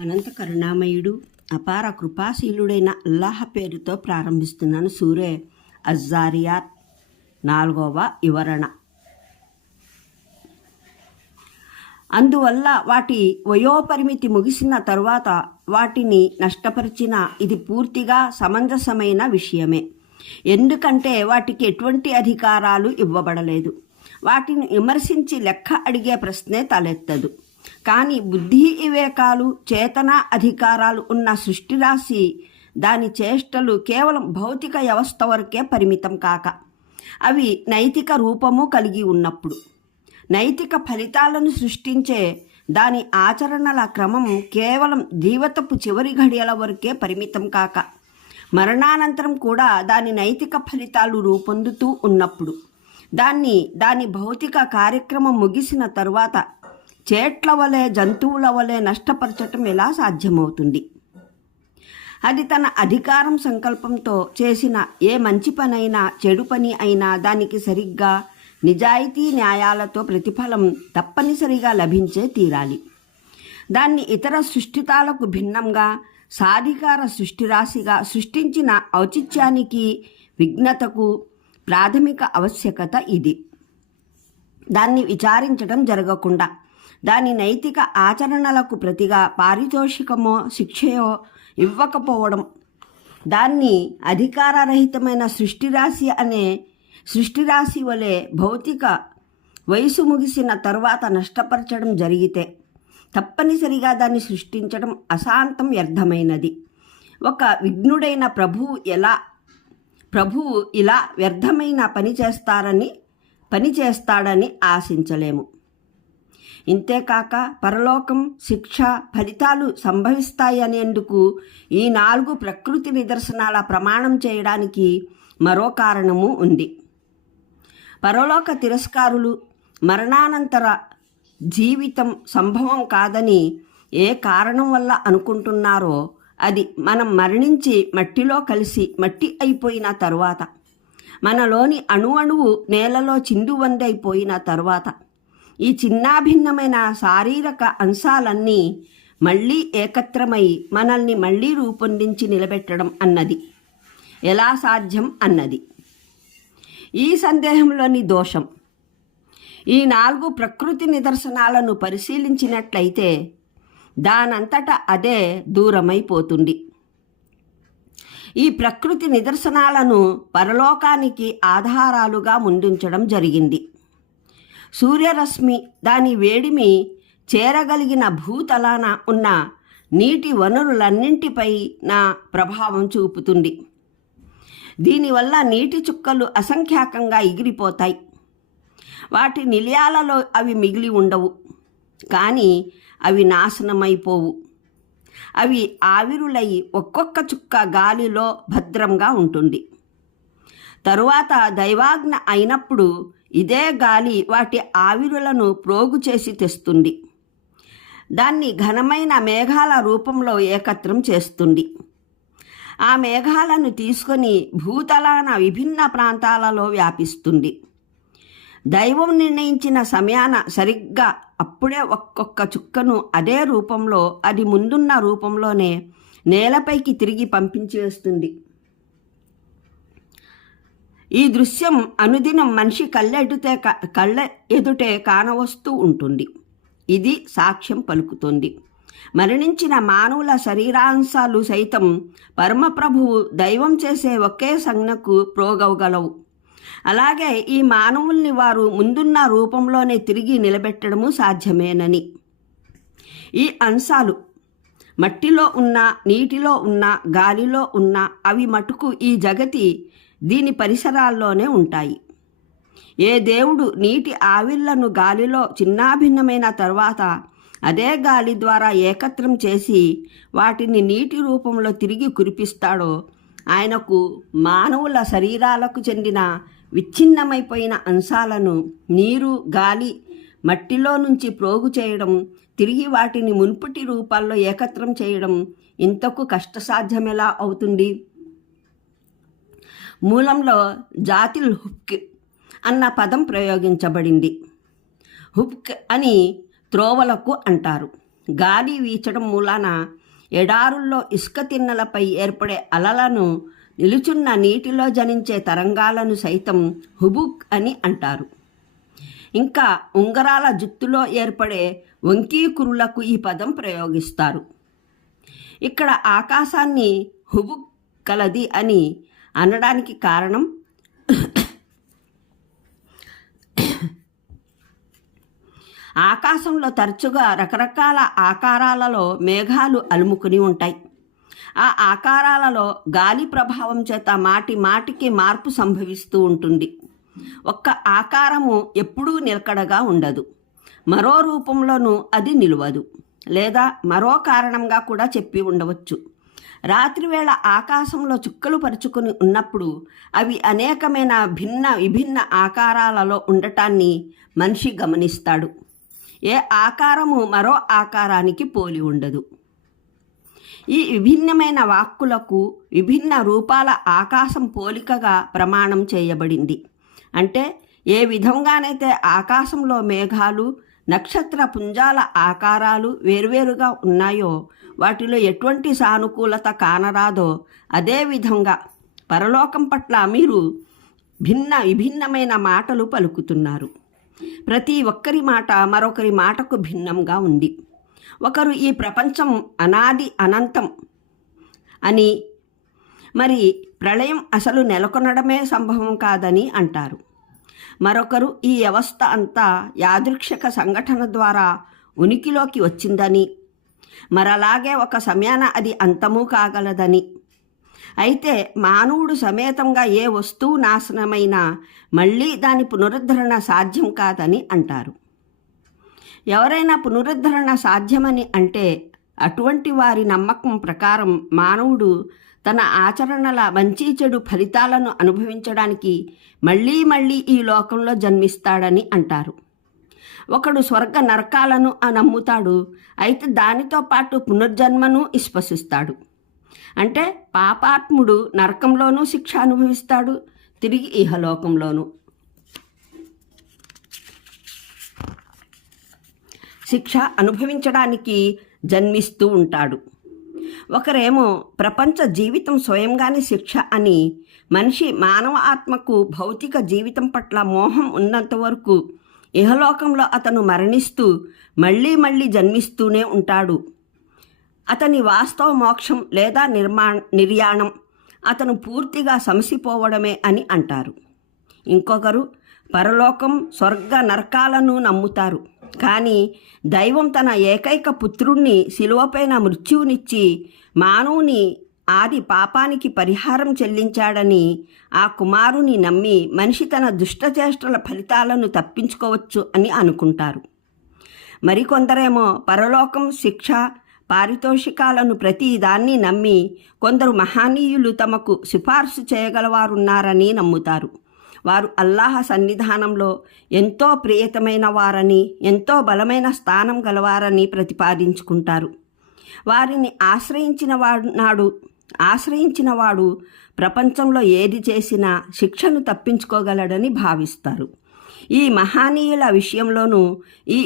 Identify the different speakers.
Speaker 1: అనంత కరుణామయుడు అపార కృపాశీలుడైన అల్లాహ్ పేరుతో ప్రారంభిస్తున్నాను సూరే అజ్జారియాత్ నాలుగవ వివరణ. అందువల్ల వాటి వయోపరిమితి ముగిసిన తరువాత వాటిని నష్టపరిచిన ఇది పూర్తిగా సమంజసమైన విషయమే. ఎందుకంటే వాటికి ఎటువంటి అధికారాలు ఇవ్వబడలేదు. వాటిని విమర్శించి లెక్క అడిగే ప్రశ్నే తలెత్తదు. కానీ బుద్ధి వివేకాలు చేతన అధికారాలు ఉన్న సృష్టి రాశి దాని చేష్టలు కేవలం భౌతిక వ్యవస్థ వరకే పరిమితం కాక అవి నైతిక రూపము కలిగి ఉన్నప్పుడు. నైతిక ఫలితాలను సృష్టించే దాని ఆచరణల క్రమం కేవలం జీవితపు చివరి ఘడియల వరకే పరిమితం కాక మరణానంతరం కూడా దాని నైతిక ఫలితాలు రూపొందుతూ ఉన్నప్పుడు. దాన్ని దాని భౌతిక కార్యక్రమం ముగిసిన తరువాత చేట్ల వలె జంతువుల వలె నష్టపరచటం ఎలా సాధ్యమవుతుంది? అది తన అధికారం సంకల్పంతో చేసిన ఏ మంచి పనైనా చెడు పని అయినా దానికి సరిగ్గా నిజాయితీ న్యాయాలతో ప్రతిఫలం తప్పనిసరిగా లభించే తీరాలి. దాన్ని ఇతర సృష్టితాలకు భిన్నంగా సాధికార సృష్టిరాశిగా సృష్టించిన ఔచిత్యానికి విఘ్నతకు ప్రాథమిక ఆవశ్యకత ఇది. దాన్ని విచారించడం జరగకుండా దాని నైతిక ఆచరణలకు ప్రతిగా పారితోషికమో శిక్షయో ఇవ్వకపోవడం. దాన్ని అధికారరహితమైన సృష్టిరాశి అనే సృష్టిరాశి వలె భౌతిక వయసు ముగిసిన తరువాత నష్టపరచడం జరిగితే తప్పనిసరిగా దాన్ని సృష్టించడం అశాంతం వ్యర్థమైనది. ఒక విఘ్నుడైన ప్రభువు ఎలా ప్రభువు ఇలా వ్యర్థమైన పని చేస్తారని పని చేస్తాడని ఆశించలేము. ఇంతేకాక పరలోకం శిక్ష ఫలితాలు సంభవిస్తాయనేందుకు ఈ నాలుగు ప్రకృతి నిదర్శనాల ప్రమాణం చేయడానికి మరో కారణము ఉంది. పరలోక తిరస్కారులు మరణానంతర జీవితం సంభవం కాదని ఏ కారణం వల్ల అనుకుంటున్నారో అది మనం మరణించి మట్టిలో కలిసి మట్టి అయిపోయిన తరువాత మనలోని అణు అణువు నేలలో చిందువందైపోయిన తరువాత. ఈ చిన్నాభిన్నమైన శారీరక అంశాలన్నీ మళ్ళీ ఏకత్రమై మనల్ని మళ్ళీ రూపొందించి నిలబెట్టడం అన్నది. ఎలా సాధ్యం అన్నది. ఈ సందేహంలోని దోషం. ఈ నాలుగు ప్రకృతి నిదర్శనాలను పరిశీలించినట్లయితే దానంతట అదే దూరమైపోతుంది. ఈ ప్రకృతి నిదర్శనాలను పరలోకానికి ఆధారాలుగా ముందుంచడం జరిగింది. సూర్యరశ్మి దాని వేడిమి చేరగలిగిన భూతలాన ఉన్న నీటి వనరులన్నింటిపై నా ప్రభావం చూపుతుంది. దీనివల్ల నీటి చుక్కలు అసంఖ్యాకంగా ఎగిరిపోతాయి. వాటి నిలయాలలో అవి మిగిలి ఉండవు. కానీ అవి నాశనమైపోవు. అవి ఆవిరులై ఒక్కొక్క చుక్క గాలిలో భద్రంగా ఉంటుంది. తరువాత దైవాజ్ఞ అయినప్పుడు ఇదే గాలి వాటి ఆవిరులను ప్రోగు చేసి తెస్తుంది. దాన్ని ఘనమైన మేఘాల రూపంలో ఏకత్రం చేస్తుంది. ఆ మేఘాలను తీసుకొని భూతలాన విభిన్న ప్రాంతాలలో వ్యాపిస్తుంది. దైవం నిర్ణయించిన సమయాన సరిగ్గా అప్పుడే ఒక్కొక్క చుక్కను అదే రూపంలో అది ముందున్న రూపంలోనే నేలపైకి తిరిగి పంపించేస్తుంది. ఈ దృశ్యం అనుదినం మనిషి కళ్ళెడుతే కళ్ళ ఎదుటే కానవస్తూ ఉంటుంది. ఇది సాక్ష్యం పలుకుతుంది. మరణించిన మానవుల శరీరాంశాలు సైతం పరమప్రభువు దైవం చేసే ఒకే సంజ్ఞకు ప్రోగవగలవు. అలాగే ఈ మానవుల్ని వారు ముందున్న రూపంలోనే తిరిగి నిలబెట్టడము సాధ్యమేనని. ఈ అంశాలు మట్టిలో ఉన్న నీటిలో ఉన్న గాలిలో ఉన్న అవి మటుకు ఈ జగతి దీని పరిసరాల్లోనే ఉంటాయి. ఏ దేవుడు నీటి ఆవిళ్ళను గాలిలో చిన్నాభిన్నమైన తర్వాత అదే గాలి ద్వారా ఏకత్రం చేసి వాటిని నీటి రూపంలో తిరిగి కురిపిస్తాడో ఆయనకు మానవుల శరీరాలకు చెందిన విచ్ఛిన్నమైపోయిన అంశాలను నీరు గాలి మట్టిలో నుంచి ప్రోగు చేయడం తిరిగి వాటిని మున్పుటి రూపాల్లో ఏకత్రం చేయడం ఇంతకు కష్టసాధ్యమెలా అవుతుంది? మూలంలో జాతిల్ హుక్ అన్న పదం ప్రయోగించబడింది. హుక్ అని త్రోవలకు అంటారు. గాలి వీచడం మూలాన ఎడారుల్లో ఇసుక తిన్నలపై ఏర్పడే అలలను నిలుచున్న నీటిలో జనించే తరంగాలను సైతం హుబుక్ అని అంటారు. ఇంకా ఉంగరాల జుత్తులో ఏర్పడే వంకీకురులకు ఈ పదం ప్రయోగిస్తారు. ఇక్కడ ఆకాశాన్ని హుబుక్ కలది అని అనడానికి కారణం? ఆకాశంలో తరచుగా రకరకాల ఆకారాలలో మేఘాలు అలుముకుని ఉంటాయి. ఆ ఆకారాలలో గాలి ప్రభావం చేత మాటి మాటికి మార్పు సంభవిస్తూ ఉంటుంది. ఒక్క ఆకారము ఎప్పుడూ నిలకడగా ఉండదు. మరో రూపంలోనూ అది నిలవదు. లేదా మరో కారణంగా కూడా చెప్పి ఉండవచ్చు. రాత్రివేళ ఆకాశంలో చుక్కలు పరుచుకుని ఉన్నప్పుడు అవి అనేకమైన భిన్న విభిన్న ఆకారాలలో ఉండటాన్ని మనిషి గమనిస్తాడు. ఏ ఆకారము మరో ఆకారానికి పోలి ఉండదు. ఈ విభిన్నమైన వాక్కులకు విభిన్న రూపాల ఆకాశం పోలికగా ప్రమాణం చేయబడింది. అంటే ఏ విధంగానైతే ఆకాశంలో మేఘాలు నక్షత్ర పుంజాల ఆకారాలు వేర్వేరుగా ఉన్నాయో వాటిలో ఎటువంటి సానుకూలత కానరాదో అదేవిధంగా పరలోకం పట్ల మీరు భిన్న విభిన్నమైన మాటలు పలుకుతున్నారు. ప్రతి ఒక్కరి మాట మరొకరి మాటకు భిన్నంగా ఉంది. ఒకరు ఈ ప్రపంచం అనాది అనంతం అని మరి ప్రళయం అసలు నెలకొనడమే సంభవం కాదని అంటారు. మరొకరు ఈ వ్యవస్థ అంతా యాదృక్షిక సంఘటన ద్వారా ఉనికిలోకి వచ్చిందని. మరలాగే ఒక సమయాన అది అంతము కాగలదని. అయితే మానవుడు సమేతంగా ఏ వస్తువు నాశనమైనా మళ్ళీ దాని పునరుద్ధరణ సాధ్యం కాదని అంటారు. ఎవరైనా పునరుద్ధరణ సాధ్యమని అంటే అటువంటి వారి నమ్మకం ప్రకారం మానవుడు తన ఆచరణల మంచి చెడు ఫలితాలను అనుభవించడానికి మళ్ళీ మళ్ళీ ఈ లోకంలో జన్మిస్తాడని అంటారు. ఒకడు స్వర్గ నరకాలను నమ్ముతాడు అయితే దానితో పాటు పునర్జన్మను విశ్వసిస్తాడు. అంటే పాపాత్ముడు నరకంలోనూ శిక్ష అనుభవిస్తాడు తిరిగి ఇహలోకంలోనూ. శిక్ష అనుభవించడానికి జన్మిస్తూ ఉంటాడు. ఒకరేమో ప్రపంచ జీవితం స్వయంగానే శిక్ష అని మనిషి మానవ ఆత్మకు భౌతిక జీవితం పట్ల మోహం ఉన్నంత వరకు ఇహలోకంలో అతను మరణిస్తూ మళ్ళీ మళ్ళీ జన్మిస్తూనే ఉంటాడు. అతని వాస్తవ మోక్షం లేదా నిర్మాణ నిర్యాణం అతను పూర్తిగా సమసిపోవడమే అని అంటారు. ఇంకొకరు పరలోకం స్వర్గ నరకాలను నమ్ముతారు. కానీ దైవం తన ఏకైక పుత్రుణ్ణి శిలువపైన మృత్యువునిచ్చి మానవుని ఆది పాపానికి పరిహారం చెల్లించాడని ఆ కుమారుని నమ్మి మనిషి తన దుష్టచేష్టల ఫలితాలను తప్పించుకోవచ్చు అని అనుకుంటారు. మరికొందరేమో పరలోకం శిక్ష పారితోషికాలను ప్రతి దాన్ని నమ్మి కొందరు మహనీయులు తమకు సిఫార్సు చేయగలవారున్నారని నమ్ముతారు. వారు అల్లాహ సన్నిధానంలో ఎంతో ప్రియతమైన వారని ఎంతో బలమైన స్థానం గలవారని ప్రతిపాదించుకుంటారు. వారిని ఆశ్రయించిన వాడు నాడు ఆశ్రయించిన వాడు ప్రపంచంలో ఏది చేసినా శిక్షను తప్పించుకోగలడని భావిస్తారు. ఈ మహనీయుల విషయంలోనూ ఈ